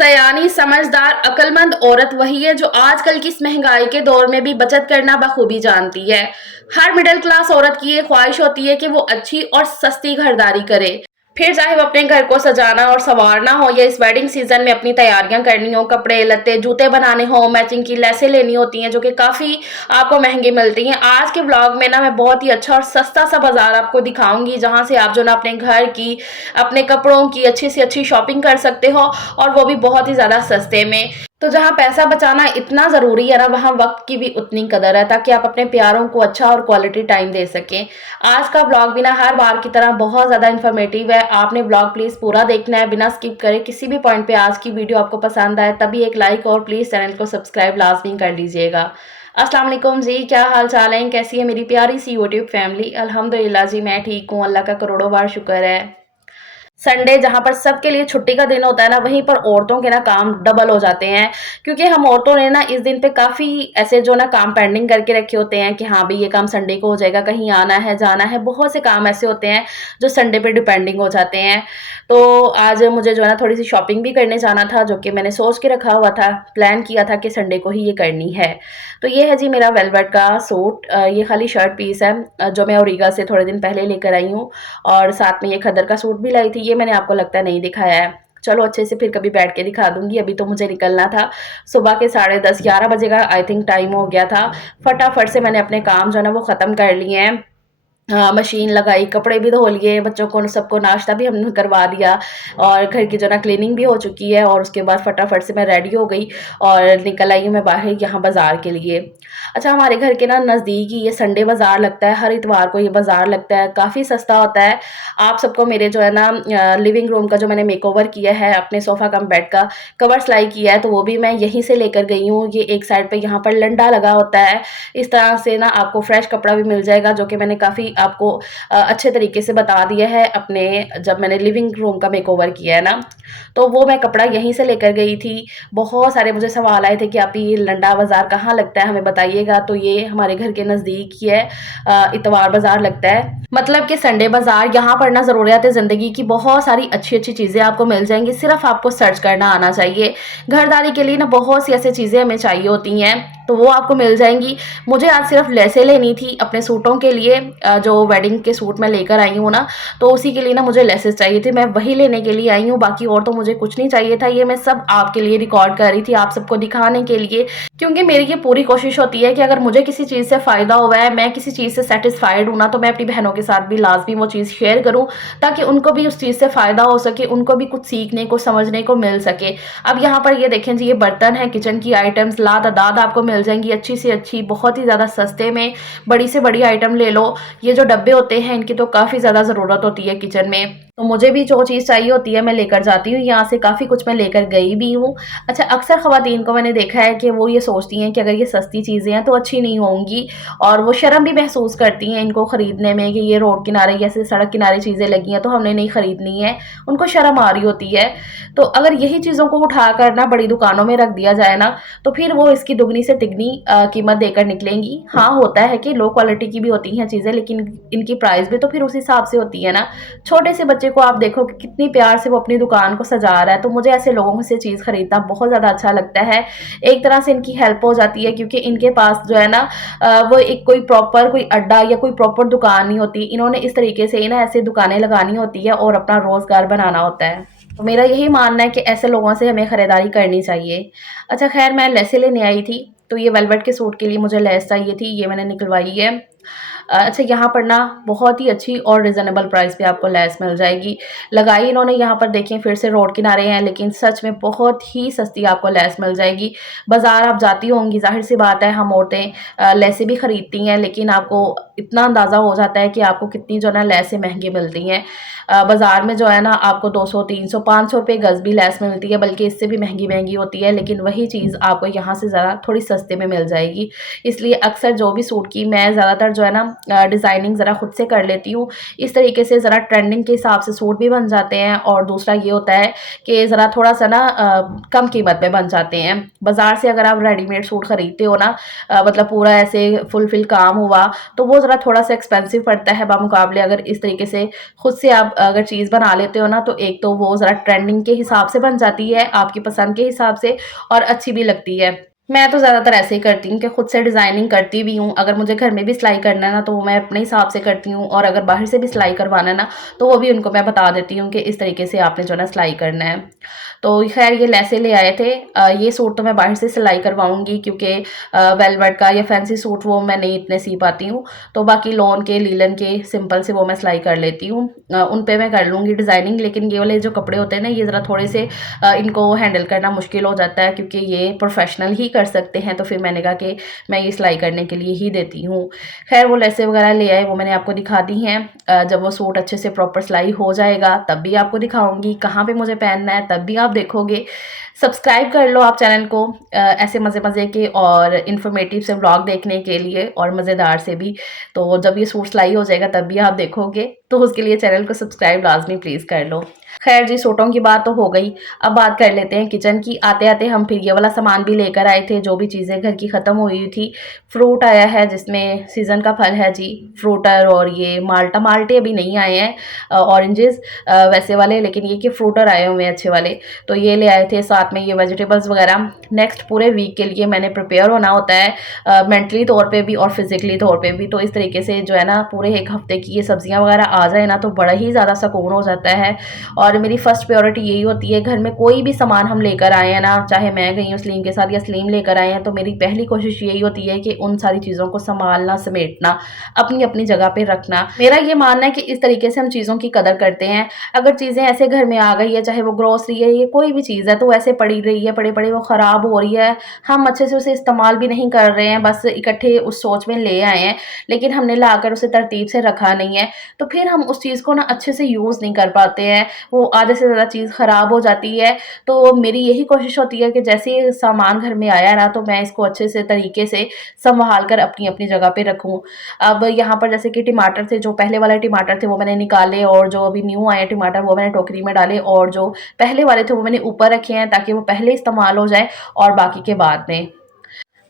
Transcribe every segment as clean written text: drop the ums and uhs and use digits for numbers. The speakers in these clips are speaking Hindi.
सयानी, समझदार, अक्लमंद औरत वही है जो आजकल की इस महंगाई के दौर में भी बचत करना बखूबी जानती है। हर मिडिल क्लास औरत की ये ख्वाहिश होती है कि वो अच्छी और सस्ती खरीदारी करे। फिर चाहे वो अपने घर को सजाना और संवारना हो या इस वेडिंग सीजन में अपनी तैयारियां करनी हो, कपड़े लत्ते जूते बनाने हो, मैचिंग की लेसें लेनी होती हैं जो कि काफ़ी आपको महंगी मिलती हैं। आज के व्लॉग में ना मैं बहुत ही अच्छा और सस्ता सा बाजार आपको दिखाऊंगी जहां से आप जो ना अपने घर की, अपने कपड़ों की अच्छी से अच्छी शॉपिंग कर सकते हो, और वो भी बहुत ही ज़्यादा सस्ते में। तो जहाँ पैसा बचाना इतना ज़रूरी है ना, वहाँ वक्त की भी उतनी कदर है, ताकि आप अपने प्यारों को अच्छा और क्वालिटी टाइम दे सकें। आज का ब्लॉग भी ना हर बार की तरह बहुत ज़्यादा इन्फॉर्मेटिव है। आपने ब्लॉग प्लीज़ पूरा देखना है बिना स्किप करे। किसी भी पॉइंट पे आज की वीडियो आपको पसंद आए तभी एक लाइक और प्लीज़ चैनल को सब्सक्राइब लाजमी कर लीजिएगा। अस्सलाम वालेकुम जी, क्या हाल चाल है, कैसी है मेरी प्यारी सी यूट्यूब फैमिली। अल्हम्दुलिल्लाह जी मैं ठीक हूँ, अल्लाह का करोड़ों बार शुक्र है। संडे जहाँ पर सबके लिए छुट्टी का दिन होता है ना, वहीं पर औरतों के ना काम डबल हो जाते हैं, क्योंकि हम औरतों ने ना इस दिन पे काफ़ी ऐसे जो ना काम पेंडिंग करके रखे होते हैं कि हाँ भाई ये काम संडे को हो जाएगा, कहीं आना है जाना है, बहुत से काम ऐसे होते हैं जो संडे पे डिपेंडिंग हो जाते हैं। तो आज मुझे जो है ना थोड़ी सी शॉपिंग भी करने जाना था, जो कि मैंने सोच के रखा हुआ था, प्लान किया था कि संडे को ही ये करनी है। तो ये है जी मेरा वेलवेट का सूट। ये खाली शर्ट पीस है, जो मैं ओरिगा से थोड़े दिन पहले लेकर आई हूँ, और साथ में ये खद्दर का सूट भी लाई थी। ये मैंने आपको लगता है नहीं दिखाया है, चलो अच्छे से फिर कभी बैठ के दिखा दूंगी। अभी तो मुझे निकलना था, सुबह के 10:30-11 बजे का आई थिंक टाइम हो गया था। फटाफट से मैंने अपने काम जो है ना वो ख़त्म कर लिए हैं। हाँ, मशीन लगाई, कपड़े भी धो लिए, बच्चों को सबको नाश्ता भी हमने करवा दिया, और घर की जो ना क्लीनिंग भी हो चुकी है। और उसके बाद फटाफट से मैं रेडी हो गई और निकल आई हूँ मैं बाहर यहाँ बाज़ार के लिए। अच्छा, हमारे घर के ना नज़दीक ही ये संडे बाज़ार लगता है, हर इतवार को ये बाज़ार लगता है, काफ़ी सस्ता होता है। आप सबको मेरे जो है ना लिविंग रूम का जो मैंने मेकओवर किया है, अपने सोफ़ा कम बेड का कवर सिलाई किया है, तो वो भी मैं यहीं से लेकर गई हूँ। ये एक साइड पे यहाँ पर लंडा लगा होता है, इस तरह से ना आपको फ्रेश कपड़ा भी मिल जाएगा, जो कि मैंने काफ़ी आपको अच्छे तरीके से बता दिया है अपने, जब मैंने लिविंग रूम का मेकओवर किया है ना, तो वो मैं कपड़ा यहीं से लेकर गई थी। बहुत सारे मुझे सवाल आए थे कि आप ये लंडा बाज़ार कहाँ लगता है, हमें बताइएगा। तो ये हमारे घर के नज़दीक ही है, इतवार बाज़ार लगता है, मतलब कि संडे बाज़ार। यहाँ पर ना ज़रूरियात ज़िंदगी की बहुत सारी अच्छी अच्छी चीज़ें आपको मिल जाएंगी, सिर्फ आपको सर्च करना आना चाहिए। घरदारी के लिए ना बहुत सी ऐसी चीज़ें हमें चाहिए होती हैं, तो वो आपको मिल जाएंगी। मुझे आज सिर्फ लेसें लेनी थी अपने सूटों के लिए, जो वेडिंग के सूट मैं लेकर आई हूँ ना, तो उसी के लिए ना मुझे लेसेस चाहिए थी, मैं वही लेने के लिए आई हूँ। बाकी और तो मुझे कुछ नहीं चाहिए था। ये मैं सब आपके लिए रिकॉर्ड कर रही थी, आप सबको दिखाने के लिए, क्योंकि मेरी ये पूरी कोशिश होती है कि अगर मुझे किसी चीज़ से फ़ायदा हुआ है, मैं किसी चीज़ से सेटिस्फाइड हूँ ना, तो मैं अपनी बहनों के साथ भी लाजमी वो चीज़ शेयर करूँ, ताकि उनको भी उस चीज़ से फ़ायदा हो सके, उनको भी कुछ सीखने को समझने को मिल सके। अब यहाँ पर ये देखें जी, ये बर्तन है, किचन की आइटम्स लातादाद आपको मिल जाएंगी, अच्छी से अच्छी, बहुत ही ज़्यादा सस्ते में। बड़ी से बड़ी आइटम ले लो। ये जो डब्बे होते हैं इनकी तो काफ़ी ज़्यादा ज़रूरत होती है किचन में, तो मुझे भी जो चीज़ चाहिए होती है मैं लेकर जाती हूँ। यहाँ से काफ़ी कुछ मैं लेकर गई भी हूँ। अच्छा, अक्सर ख़वातीन को मैंने देखा है कि वो ये सोचती हैं कि अगर ये सस्ती चीज़ें हैं तो अच्छी नहीं होंगी, और वो शर्म भी महसूस करती हैं इनको ख़रीदने में, कि ये रोड किनारे जैसे सड़क किनारे चीज़ें लगी हैं तो हमने नहीं ख़रीदनी है, उनको शर्म आ रही होती है। तो अगर यही चीज़ों को उठा कर ना बड़ी दुकानों में रख दिया जाए ना, तो फिर वो इसकी दुगनी से तिगनी कीमत देकर निकलेंगी। हाँ, होता है कि लो क्वालिटी की भी होती हैं चीज़ें, लेकिन इनकी प्राइस भी तो फिर उस हिसाब से होती है ना। छोटे से बच्चे को आप देखो कि कितनी प्यार से वो अपनी दुकान को सजा रहा है, तो मुझे ऐसे लोगों से चीज़ खरीदना बहुत ज़्यादा अच्छा लगता है। एक तरह से इनकी हेल्प हो जाती है, क्योंकि इनके पास जो है ना वो एक कोई प्रॉपर कोई अड्डा या कोई प्रॉपर दुकान नहीं होती। इन्होंने इस तरीके से ना ऐसे दुकानें लगानी होती है और अपना रोज़गार बनाना होता है। तो मेरा यही मानना है कि ऐसे लोगों से हमें खरीदारी करनी चाहिए। अच्छा खैर, मैं लेसें लेने आई थी, तो ये वेलवेट के सूट के लिए मुझे लेस चाहिए थी, ये मैंने निकलवाई है। अच्छा, यहाँ पर ना बहुत ही अच्छी और रिज़नेबल प्राइस पे आपको लेस मिल जाएगी। लगाई इन्होंने यहाँ पर देखें, फिर से रोड किनारे हैं, लेकिन सच में बहुत ही सस्ती आपको लेस मिल जाएगी। बाज़ार आप जाती होंगी, ज़ाहिर-सी बात है हम औरतें लेसें भी खरीदती हैं, लेकिन आपको इतना अंदाज़ा हो जाता है कि आपको कितनी जो है ना लेसें महँगी मिलती हैं। बाज़ार में जो है ना आपको 200, 300, 500 रुपए गज़ भी लेस मिलती है, बल्कि इससे भी महँगी-महँगी होती है, लेकिन वही चीज़ आपको यहाँ से ज़रा थोड़ी सस्ते में मिल जाएगी। इसलिए अक्सर जो भी सूट की मैं ज़्यादातर जो है ना डिज़ाइनिंग ज़रा खुद से कर लेती हूँ। इस तरीके से ज़रा ट्रेंडिंग के हिसाब से सूट भी बन जाते हैं और दूसरा ये होता है कि ज़रा थोड़ा-सा ना कम कीमत में बन जाते हैं। बाज़ार से अगर आप रेडीमेड सूट खरीदते हो ना मतलब पूरा ऐसे फुल काम हुआ, तो वो ज़रा थोड़ा-सा एक्सपेंसिव पड़ता है बामुकाबले अगर इस तरीके से खुद से आप अगर चीज़ बना लेते हो ना, तो एक तो वो ज़रा ट्रेंडिंग के हिसाब से बन जाती है, आपकी पसंद के हिसाब से और अच्छी भी लगती है। मैं तो ज़्यादातर ऐसे ही करती हूँ कि खुद से डिज़ाइनिंग करती भी हूँ। अगर मुझे घर में भी सिलाई करना है ना, तो वो मैं अपने हिसाब से करती हूँ और अगर बाहर से भी सिलाई करवाना है ना, तो वो भी उनको मैं बता देती हूँ कि इस तरीके से आपने जो है ना सिलाई करना है। तो ख़ैर ये लेसे ले आए थे। ये सूट तो मैं बाहर से सिलाई करवाऊँगी क्योंकि वेलवेट का या फैंसी सूट वो मैं नहीं इतने सी पाती हूँ। तो बाकी लॉन के, लीलन के सिंपल से वो मैं सिलाई कर लेती हूँ। उन पे मैं कर लूँगी डिज़ाइनिंग, लेकिन ये वाले जो कपड़े होते हैं ना, ये ज़रा थोड़े से इनको हैंडल करना मुश्किल हो जाता है क्योंकि ये प्रोफ़ेशनल ही कर सकते हैं। तो फिर मैंने कहा कि मैं ये सिलाई करने के लिए ही देती हूँ। ख़ैर वो लेसें वग़ैरह ले आए, वो मैंने आपको दिखा दी हैं। जब वो सूट अच्छे से प्रॉपर सिलाई हो जाएगा तब भी आपको दिखाऊँगी, कहाँ पे मुझे पहनना है तब भी आप देखोगे। सब्सक्राइब कर लो आप चैनल को ऐसे मज़े-मज़े के और इन्फॉर्मेटिव से व्लॉग देखने के लिए और मज़ेदार से भी। तो जब ये सूट सिलाई हो जाएगा तब भी आप देखोगे, तो उसके लिए चैनल को सब्सक्राइब लाज़मी प्लीज़ कर लो। ख़ैर जी, सूटों की बात तो हो गई, अब बात कर लेते हैं किचन की। आते-आते हम फिर ये वाला सामान भी लेकर आए थे, जो भी चीज़ें घर की ख़त्म हुई थी। फ्रूट आया है जिसमें सीज़न का फल है जी, फ्रूटर और ये माल्टा, माल्टे अभी नहीं आए हैं ऑरेंजेस वैसे वाले, लेकिन ये कि फ्रूटर आए हुए हैं अच्छे वाले। तो ये ले आए थे, साथ में ये वेजिटेबल्स वग़ैरह। नेक्स्ट पूरे वीक के लिए मैंने प्रिपेयर होना होता है मेंटली तौर पे भी और फिज़िकली तौर पे भी। तो इस तरीके से जो है ना पूरे 1 हफ़्ते की ये सब्ज़ियाँ वग़ैरह आ जाए ना, तो बड़ा ही ज़्यादा सुकून हो जाता है। और मेरी फर्स्ट प्रायोरिटी यही होती है, घर में कोई भी सामान हम लेकर आए हैं ना, चाहे मैं गई हूँ सलीम के साथ या सलीम लेकर आए हैं, तो मेरी पहली कोशिश यही होती है कि उन सारी चीज़ों को सँभालना, समेटना, अपनी-अपनी जगह पे रखना। मेरा ये मानना है कि इस तरीके से हम चीज़ों की कदर करते हैं। अगर चीज़ें ऐसे घर में आ गई है, चाहे वो ग्रोसरी है, ये कोई भी चीज़ है, तो ऐसे पड़ी रही है, पड़े-पड़े वो ख़राब हो रही है, हम अच्छे से उसे इस्तेमाल भी नहीं कर रहे हैं, बस इकट्ठे उस सोच में ले आए हैं, लेकिन हमने लाकर उसे तरतीब से रखा नहीं है, तो फिर हम उस चीज़ को ना अच्छे से यूज़ नहीं कर पाते हैं। वो आधे से ज़्यादा चीज़ ख़राब हो जाती है। तो मेरी यही कोशिश होती है कि जैसे ही सामान घर में आया ना, तो मैं इसको अच्छे से तरीके से सँभाल कर अपनी-अपनी जगह पे रखूँ। अब यहाँ पर जैसे कि टमाटर थे, जो पहले वाले टमाटर थे वो मैंने निकाले और जो अभी न्यू आए टमाटर वो मैंने टोकरी में डाले और जो पहले वाले थे वो मैंने ऊपर रखे हैं ताकि वो पहले इस्तेमाल हो जाए और बाकी के बाद में।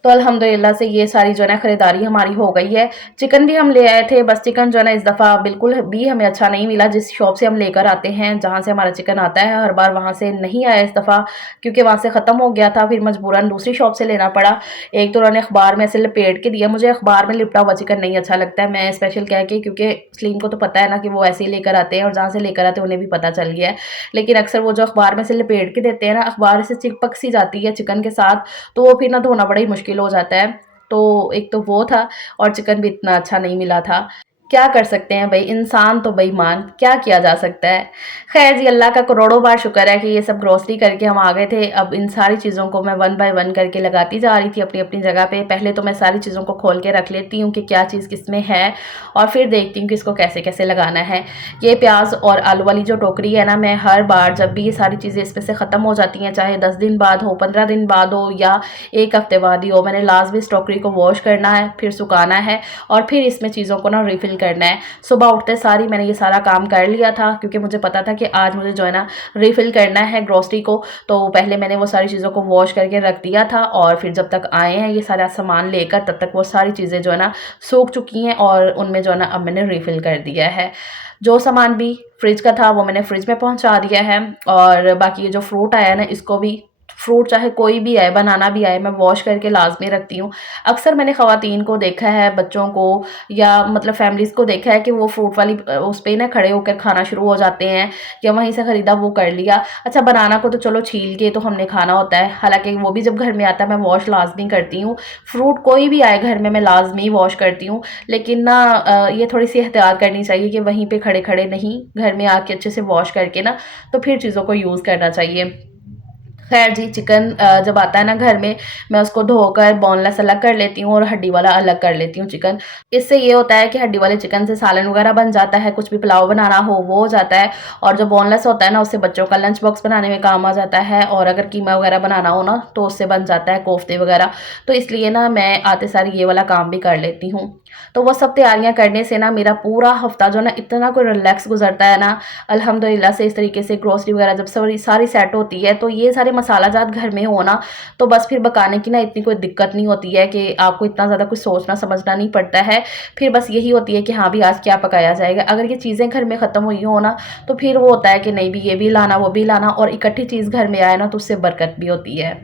तो अल्हम्दुलिल्लाह से ये सारी जो है ना खरीदारी हमारी हो गई है। चिकन भी हम ले आए थे, बस चिकन जो है ना इस दफ़ा बिल्कुल भी हमें अच्छा नहीं मिला। जिस शॉप से हम लेकर आते हैं, जहाँ से हमारा चिकन आता है, हर बार वहाँ से नहीं आया इस दफ़ा क्योंकि वहाँ से ख़त्म हो गया था, फिर मजबूरन दूसरी शॉप से लेना पड़ा। एक तो उन्होंने अखबार में ऐसे लपेट के दिया, मुझे अखबार में लिपटा हुआ चिकन नहीं अच्छा लगता है, मैं स्पेशल कह के क्योंकि सलीम को तो पता है ना कि वो ऐसे ही लेकर आते हैं और जहाँ से लेकर आते हैं उन्हें भी पता चल गया है। लेकिन अक्सर वो जो अखबार में से लपेट के देते हैं ना, अखबार से चिपक सी जाती है चिकन के साथ, तो वो फिर ना धोना बड़ा ही मुश्किल हो जाता है। तो एक तो वो था और चिकन भी इतना अच्छा नहीं मिला था। क्या कर सकते हैं भई, इंसान तो बेईमान, क्या किया जा सकता है। ख़ैर जी, अल्लाह का करोड़ों बार शुक्र है कि ये सब ग्रोसरी करके हम आ गए थे। अब इन सारी चीज़ों को मैं वन बाय वन करके लगाती जा रही थी अपनी-अपनी जगह पे। पहले तो मैं सारी चीज़ों को खोल के रख लेती हूँ कि क्या चीज़ किसमें है और फिर देखती हूँ कि इसको कैसे-कैसे लगाना है। ये प्याज़ और आलू वाली जो टोकरी है ना, मैं हर बार जब भी ये सारी चीज़ें इसमें से ख़त्म हो जाती हैं, चाहे 10 दिन बाद हो, 15 दिन बाद हो या 1 हफ़्ते बाद ही हो, मैंने लास्ट भी इस टोकरी को वॉश करना है, फिर सुखाना है और फिर इसमें चीज़ों को ना रिफ़िल करना है। सुबह उठते सार ही मैंने ये सारा काम कर लिया था क्योंकि मुझे पता था कि आज मुझे जो है ना रिफ़िल करना है ग्रोसरी को। तो पहले मैंने वो सारी चीज़ों को वॉश करके रख दिया था और फिर जब तक आए हैं ये सारा सामान लेकर, तब तक वो सारी चीज़ें जो है ना सूख चुकी हैं और उनमें जो है ना अब मैंने रिफ़िल कर दिया है। जो सामान भी फ्रिज का था वो मैंने फ्रिज में पहुंचा दिया है और बाकी ये जो फ्रूट आया है ना, इसको भी, फ्रूट चाहे कोई भी आए, बनाना भी आए, मैं वॉश करके लाज़मी रखती हूँ। अक्सर मैंने ख़वातीन को देखा है, बच्चों को या मतलब फैमिलीज़ को देखा है कि वो फ्रूट वाली उस पे ना खड़े होकर खाना शुरू हो जाते हैं या वहीं से ख़रीदा वो कर लिया। अच्छा, बनाना को तो चलो छील के तो हमने खाना होता है, हालाँकि वो भी जब घर में आता है मैं वॉश लाज़मी करती हूँ। फ्रूट कोई भी आए घर में मैं लाज़मी वॉश करती हूँ, लेकिन ना ये थोड़ी-सी एहतियात करनी चाहिए कि वहीं पे खड़े-खड़े नहीं, घर में आके अच्छे से वॉश करके ना तो फिर चीज़ों को यूज़ करना चाहिए। खैर जी, चिकन जब आता है ना घर में, मैं उसको धोकर बोनलेस अलग कर लेती हूँ और हड्डी वाला अलग कर लेती हूँ चिकन। इससे ये होता है कि हड्डी वाले चिकन से सालन वगैरह बन जाता है, कुछ भी पुलाव बनाना हो वो हो जाता है, और जो बोनलेस होता है ना उससे बच्चों का लंच बॉक्स बनाने में काम आ जाता है, और अगर कीमा वगैरह बनाना हो ना तो उससे बन जाता है कोफ्ते वगैरह। तो इसलिए ना मैं आते सार ये वाला काम भी कर लेती हूँ। तो वो सब तैयारियाँ करने से ना मेरा पूरा हफ्ता जो ना इतना कोई रिलैक्स गुजरता है ना, अल्हम्दुलिल्लाह से। इस तरीके से ग्रोसरी वगैरह जब सारी सारी सेट होती है, तो ये सारे मसाला जात घर में हो ना, तो बस फिर पकाने की ना इतनी कोई दिक्कत नहीं होती है कि आपको इतना ज़्यादा कुछ सोचना समझना नहीं पड़ता है। फिर बस यही होती है कि हाँ भी आज क्या पकाया जाएगा। अगर ये चीज़ें घर में ख़त्म हुई हो ना, तो फिर वो होता है कि नहीं भी ये भी लाना वो भी लाना, और इकट्ठी चीज़ घर में आए ना तो उससे बरकत भी होती है।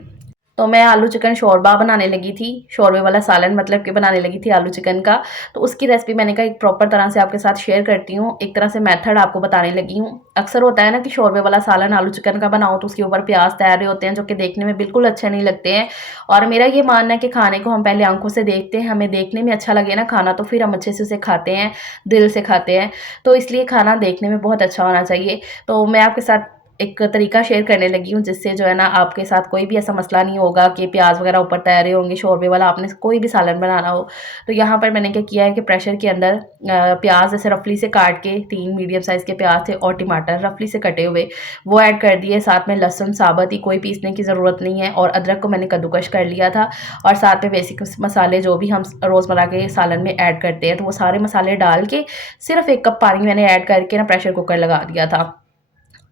तो मैं आलू चिकन शोरबा बनाने लगी थी, शोरबे वाला सालन मतलब कि बनाने लगी थी आलू चिकन का। तो उसकी रेसिपी मैंने कहा एक प्रॉपर तरह से आपके साथ शेयर करती हूँ, एक तरह से मेथड आपको बताने लगी हूँ। अक्सर होता है ना कि शोरबे वाला सालन आलू चिकन का बनाओ तो उसके ऊपर प्याज तैयार होते हैं जो कि देखने में बिल्कुल अच्छे नहीं लगते हैं। और मेरा ये मानना है कि खाने को हम पहले आंखों से देखते हैं, हमें देखने में अच्छा लगे ना खाना, तो फिर हम अच्छे से उसे खाते हैं, दिल से खाते हैं। तो इसलिए खाना देखने में बहुत अच्छा होना चाहिए। तो मैं आपके साथ एक तरीका शेयर करने लगी हूँ जिससे जो है ना आपके साथ कोई भी ऐसा मसला नहीं होगा कि प्याज वगैरह ऊपर तैयार होंगे शोरबे वाला, आपने कोई भी सालन बनाना हो। तो यहाँ पर मैंने क्या किया है कि प्रेशर के अंदर प्याज ऐसे रफली से काट के, 3 मीडियम साइज़ के प्याज थे और टमाटर रफली से कटे हुए वो ऐड कर दिए। साथ में लहसुन साबुत ही, कोई पीसने की ज़रूरत नहीं है, और अदरक को मैंने कद्दूकश कर लिया था। और साथ में बेसिक मसाले जो भी हम रोज़मर्रा के सालन में ऐड करते हैं, तो वो सारे मसाले डाल के सिर्फ़ 1 कप पानी मैंने ऐड करके ना प्रेशर कुकर लगा दिया था।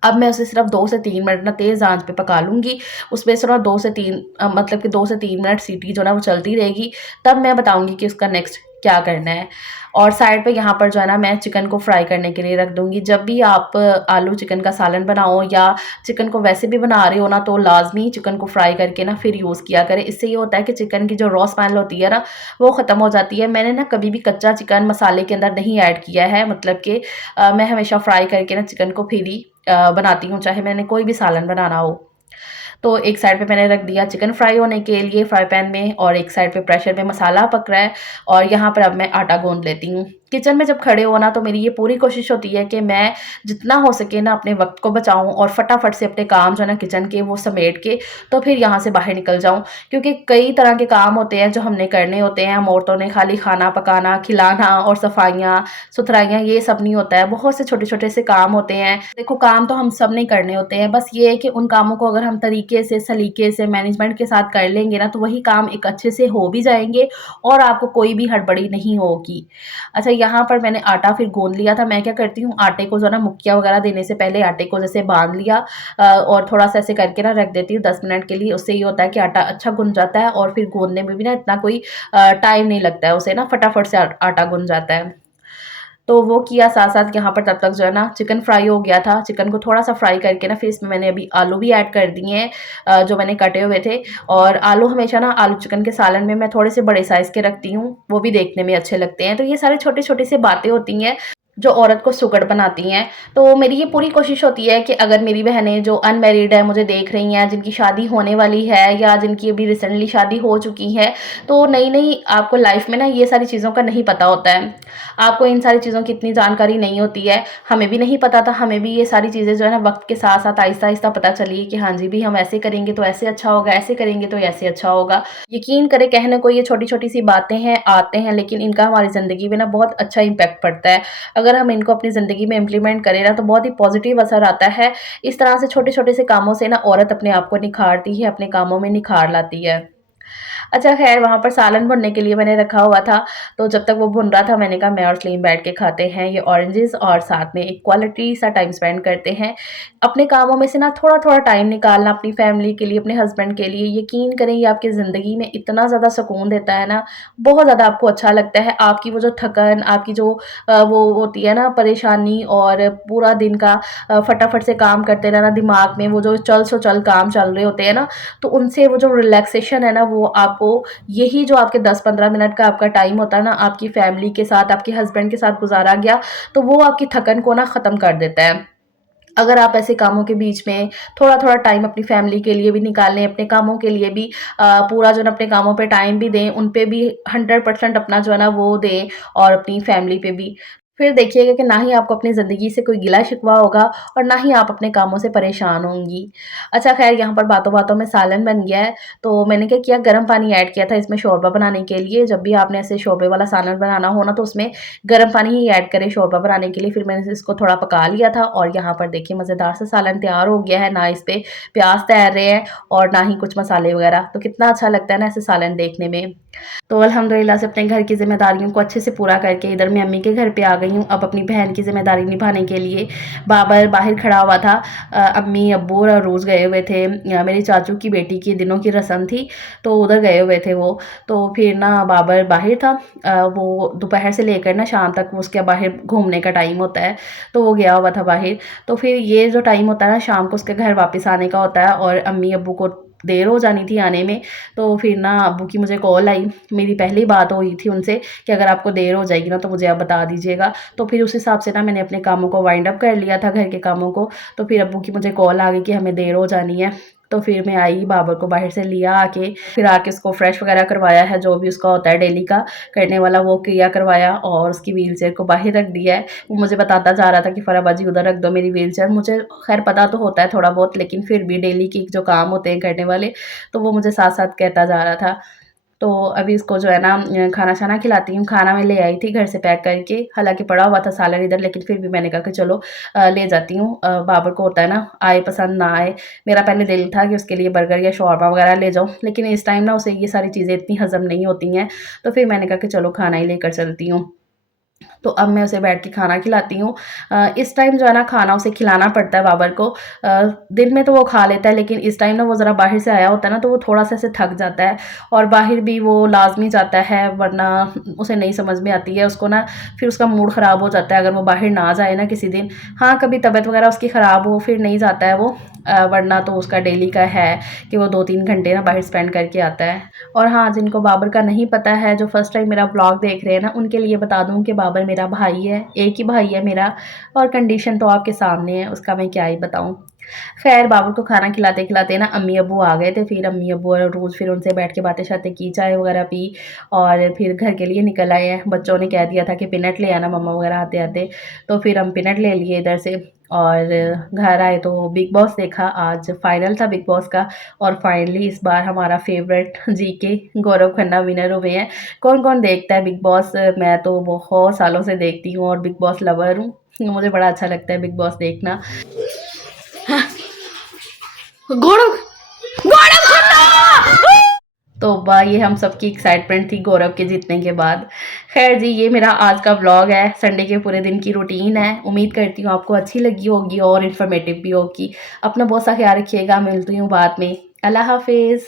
अब मैं उसे सिर्फ 2 से 3 मिनट ना तेज़ आँच पे पका लूँगी। उसमें से ना 2 से 3 मतलब कि 2 से 3 मिनट सीटी जो है ना वो चलती रहेगी। तब मैं बताऊँगी कि उसका नेक्स्ट क्या करना है। और साइड पे यहाँ पर जो है ना मैं चिकन को फ्राई करने के लिए रख दूँगी। जब भी आप आलू चिकन का सालन बनाओ या चिकन को वैसे भी बना रहे हो ना, तो लाज़मी चिकन को फ्राई करके ना फिर यूज़ किया करें। इससे ये होता है कि चिकन की जो रॉ स्मेल होती है ना, वो ख़त्म हो जाती है। मैंने ना कभी भी कच्चा चिकन मसाले के अंदर नहीं ऐड किया है, मतलब कि मैं हमेशा फ्राई करके ना चिकन को फिर ही बनाती हूँ, चाहे मैंने कोई भी सालन बनाना हो। तो एक साइड पे मैंने रख दिया चिकन फ्राई होने के लिए फ्राई पैन में, और एक साइड पे प्रेशर पे मसाला पक रहा है, और यहाँ पर अब मैं आटा गूँध लेती हूँ। किचन में जब खड़े हो ना, तो मेरी ये पूरी कोशिश होती है कि मैं जितना हो सके ना अपने वक़्त को बचाऊँ और फटाफट से अपने काम जो है ना किचन के वो समेट के तो फिर यहाँ से बाहर निकल जाऊँ। क्योंकि कई तरह के काम होते हैं जो हमने करने होते हैं। हम औरतों ने खाली खाना पकाना, खिलाना और सफाइयाँ, सुथराइयाँ ये सब नहीं होता है। बहुत से छोटे-छोटे से काम होते हैं। देखो काम तो हम सब ने करने होते हैं, बस ये है कि उन कामों को अगर हम तरीके से, सलीके से, मैनेजमेंट के साथ कर लेंगे ना, तो वही काम एक अच्छे से हो भी जाएँगे और आपको कोई भी हड़बड़ी नहीं होगी। अच्छा, यहाँ पर मैंने आटा फिर गूँध लिया था। मैं क्या करती हूँ, आटे को जो है ना मुक्कियाँ वगैरह देने से पहले आटे को जैसे बाँध लिया और थोड़ा-सा ऐसे करके ना रख देती हूँ 10 मिनट के लिए। उससे ये होता है कि आटा अच्छा गुँध जाता है, और फिर गूँधने में भी ना इतना कोई टाइम नहीं लगता है, उसे ना फटाफट से आटा गुँध जाता है। तो वो किया साथ-साथ। यहाँ पर तब तक जो है ना चिकन फ्राई हो गया था। चिकन को थोड़ा-सा फ्राई करके ना फिर इसमें मैंने अभी आलू भी ऐड कर दिए हैं जो मैंने कटे हुए थे। और आलू हमेशा ना आलू चिकन के सालन में मैं थोड़े से बड़े साइज़ के रखती हूँ, वो भी देखने में अच्छे लगते हैं। तो ये सारी छोटी-छोटी सी बातें होती हैं जो औरत को सुगड़ बनाती हैं। तो मेरी ये पूरी कोशिश होती है कि अगर मेरी बहनें जो अनमैरिड है मुझे देख रही हैं, जिनकी शादी होने वाली है या जिनकी अभी रिसेंटली शादी हो चुकी है, तो नई-नई आपको लाइफ़ में ना ये सारी चीज़ों का नहीं पता होता है। आपको इन सारी चीज़ों की इतनी जानकारी नहीं होती है। हमें भी नहीं पता था, हमें भी ये सारी चीज़ें जो है ना वक़्त के साथ-साथ आहिस्ता-आहिस्ता पता चली कि हाँ जी, भी हम ऐसे करेंगे तो ऐसे अच्छा होगा, ऐसे करेंगे तो ऐसे अच्छा होगा। यकीन करें कहने को ये छोटी-छोटी सी बातें हैं, आते हैं, लेकिन इनका हमारी ज़िंदगी में ना बहुत अच्छा इम्पैक्ट पड़ता है। अगर हम इनको अपनी ज़िंदगी में इम्प्लीमेंट करें ना, तो बहुत ही पॉज़िटिव असर आता है। इस तरह से छोटे-छोटे से कामों से ना औरत अपने आप को निखारती है, अपने कामों में निखार लाती है। अच्छा ख़ैर, वहाँ पर सालन भुनने के लिए मैंने रखा हुआ था, तो जब तक वो भुन रहा था मैंने कहा मैं और सलीम बैठ के खाते हैं ये ऑरेंजेस और साथ में एक क्वालिटी सा टाइम स्पेंड करते हैं। अपने कामों में से ना थोड़ा-थोड़ा टाइम निकालना अपनी फैमिली के लिए, अपने हस्बैंड के लिए, यकीन करें ये आपकी ज़िंदगी में इतना ज़्यादा सुकून देता है ना, बहुत ज़्यादा आपको अच्छा लगता है। आपकी वो जो थकन, आपकी जो वो होती है ना परेशानी, और पूरा दिन का फटाफट से काम करते रहना, दिमाग में वो जो चल सो चल काम चल रहे होते हैं ना, तो उनसे वो जो रिलैक्सेशन है ना, वो आपको यही जो आपके 10-15 मिनट का आपका टाइम होता है ना, आपकी फैमिली के साथ, आपके हस्बैंड के साथ गुज़ारा गया, तो वो आपकी थकन को ना ख़त्म कर देता है। अगर आप ऐसे कामों के बीच में थोड़ा-थोड़ा टाइम अपनी फैमिली के लिए भी निकाल लें, अपने कामों के लिए भी पूरा जो है ना अपने कामों पे टाइम भी दें, उन पे भी 100% अपना जो है ना वो दें, और अपनी फैमिली पे भी। फिर देखिएगा कि ना ही आपको अपनी ज़िंदगी से कोई गिला-शिकवा होगा और ना ही आप अपने कामों से परेशान होंगी। अच्छा ख़ैर यहाँ पर बातों-बातों में सालन बन गया है, तो मैंने क्या किया गर्म पानी ऐड किया था इसमें शोरबा बनाने के लिए। जब भी आपने ऐसे शोरबे वाला सालन बनाना हो ना तो उसमें गर्म पानी ही ऐड करें शोरबा बनाने के लिए। फिर मैंने इसको थोड़ा पका लिया था और यहाँ पर देखिए मज़ेदार सा सालन तैयार हो गया है। ना इस पे प्याज़ तैर रहे हैं और ना ही कुछ मसाले वग़ैरह। तो कितना अच्छा लगता है ना ऐसे सालन देखने में। तो अल्हम्दुलिल्लाह से अपने घर की ज़िम्मेदारियों को अच्छे से पूरा करके इधर मैं अम्मी के घर पे आ गई हूँ। अब अपनी बहन की ज़िम्मेदारी निभाने के लिए बाबर बाहर खड़ा हुआ था। अम्मी, अब्बू और अरूज़ गए हुए थे। मेरी चाचू की बेटी की दिनों की रस्म थी, तो उधर गए हुए थे वो। तो फिर ना बाबर बाहर था। वो दोपहर से लेकर ना शाम तक उसके बाहर घूमने का टाइम होता है, तो वो गया हुआ था बाहर। तो फिर ये जो टाइम होता है ना शाम को उसके घर वापस आने का होता है और अम्मी अब्बू को देर हो जानी थी आने में। तो फिर ना अब्बू की मुझे कॉल आई। मेरी पहली बात हुई थी उनसे कि अगर आपको देर हो जाएगी ना तो मुझे आप बता दीजिएगा। तो फिर उस हिसाब से ना मैंने अपने कामों को वाइंड अप कर लिया था, घर के कामों को। तो फिर अब्बू की मुझे कॉल आ गई कि हमें देर हो जानी है। तो फिर मैं आई, बाबर को बाहर से लिया आके, फिर आके उसको फ्रेश वगैरह करवाया है, जो भी उसका होता है डेली का करने वाला वो किया करवाया और उसकी व्हील चेयर को बाहर रख दिया है। वो मुझे बताता जा रहा था कि फ़रा बाजी उधर रख दो मेरी व्हील चेयर। मुझे खैर पता तो होता है थोड़ा बहुत, लेकिन फिर भी डेली की जो काम होते हैं करने वाले, तो वो मुझे साथ-साथ कहता जा रहा था। तो अभी इसको जो है ना खाना-शाना खिलाती हूँ। खाना मैं ले आई थी घर से पैक करके, हालाँकि पड़ा हुआ था सालन इधर, लेकिन फिर भी मैंने कहा कि चलो ले जाती हूँ। बाबर को होता है ना, आए पसंद ना आए। मेरा पहले दिल था कि उसके लिए बर्गर या शौरमा वगैरह ले जाऊँ, लेकिन इस टाइम ना उसे ये सारी चीज़ें इतनी हज़म नहीं होती हैं, तो फिर मैंने कहा कि चलो खाना ही लेकर चलती हूँ। तो अब मैं उसे बैठ के खाना खिलाती हूँ। इस टाइम जो है ना खाना उसे खिलाना पड़ता है बाबर को। दिन में तो वो खा लेता है, लेकिन इस टाइम ना वो ज़रा बाहर से आया होता है ना तो वो थोड़ा-सा ऐसे थक जाता है और बाहर भी वो लाज़मी जाता है, वरना उसे नहीं समझ में आती है। उसको ना फिर उसका मूड ख़राब हो जाता है अगर वो बाहर ना जाए ना किसी दिन। हाँ, कभी तबीयत वग़ैरह उसकी ख़राब हो फिर नहीं जाता है वो, वरना तो उसका डेली का है कि वो 2-3 घंटे ना बाहर स्पेंड करके आता है। और हाँ, जिनको बाबर का नहीं पता है, जो फर्स्ट टाइम मेरा व्लॉग देख रहे हैं ना, उनके लिए बता दूँ कि बाबर मेरा भाई है, एक ही भाई है मेरा और कंडीशन तो आपके सामने है, उसका मैं क्या ही बताऊँ। ख़ैर बाबर को खाना खिलाते-खिलाते ना अम्मी-अब्बू आ गए थे, फिर अम्मी-अब्बू और रोज़ फिर उनसे बैठ के बातें-शातें की, चाय वग़ैरह पी और फिर घर के लिए निकल आए हैं। बच्चों ने कह दिया था कि पीनट ले आना मम्मा वग़ैरह आते-आते, तो फिर हम पीनट ले लिए इधर से और घर आए तो बिग बॉस देखा। आज फाइनल था बिग बॉस का और फाइनली इस बार हमारा favourite GK Gaurav Khanna winner हुए हैं। कौन-कौन देखता है बिग बॉस? मैं तो बहुत सालों से देखती हूँ और बिग बॉस लवर हूँ। मुझे बड़ा अच्छा लगता है बिग बॉस देखना। गौरव गौरव खन्ना! तौबा! ये हम सबकी एक्साइटमेंट थी गौरव के जीतने के बाद। ख़ैर जी, ये मेरा आज का व्लॉग है, संडे के पूरे दिन की रूटीन है। उम्मीद करती हूँ आपको अच्छी लगी होगी और इन्फॉर्मेटिव भी होगी। अपना बहुत सा ख़्याल रखिएगा, मिलती हूँ बाद में। अल्लाह हाफ़िज़।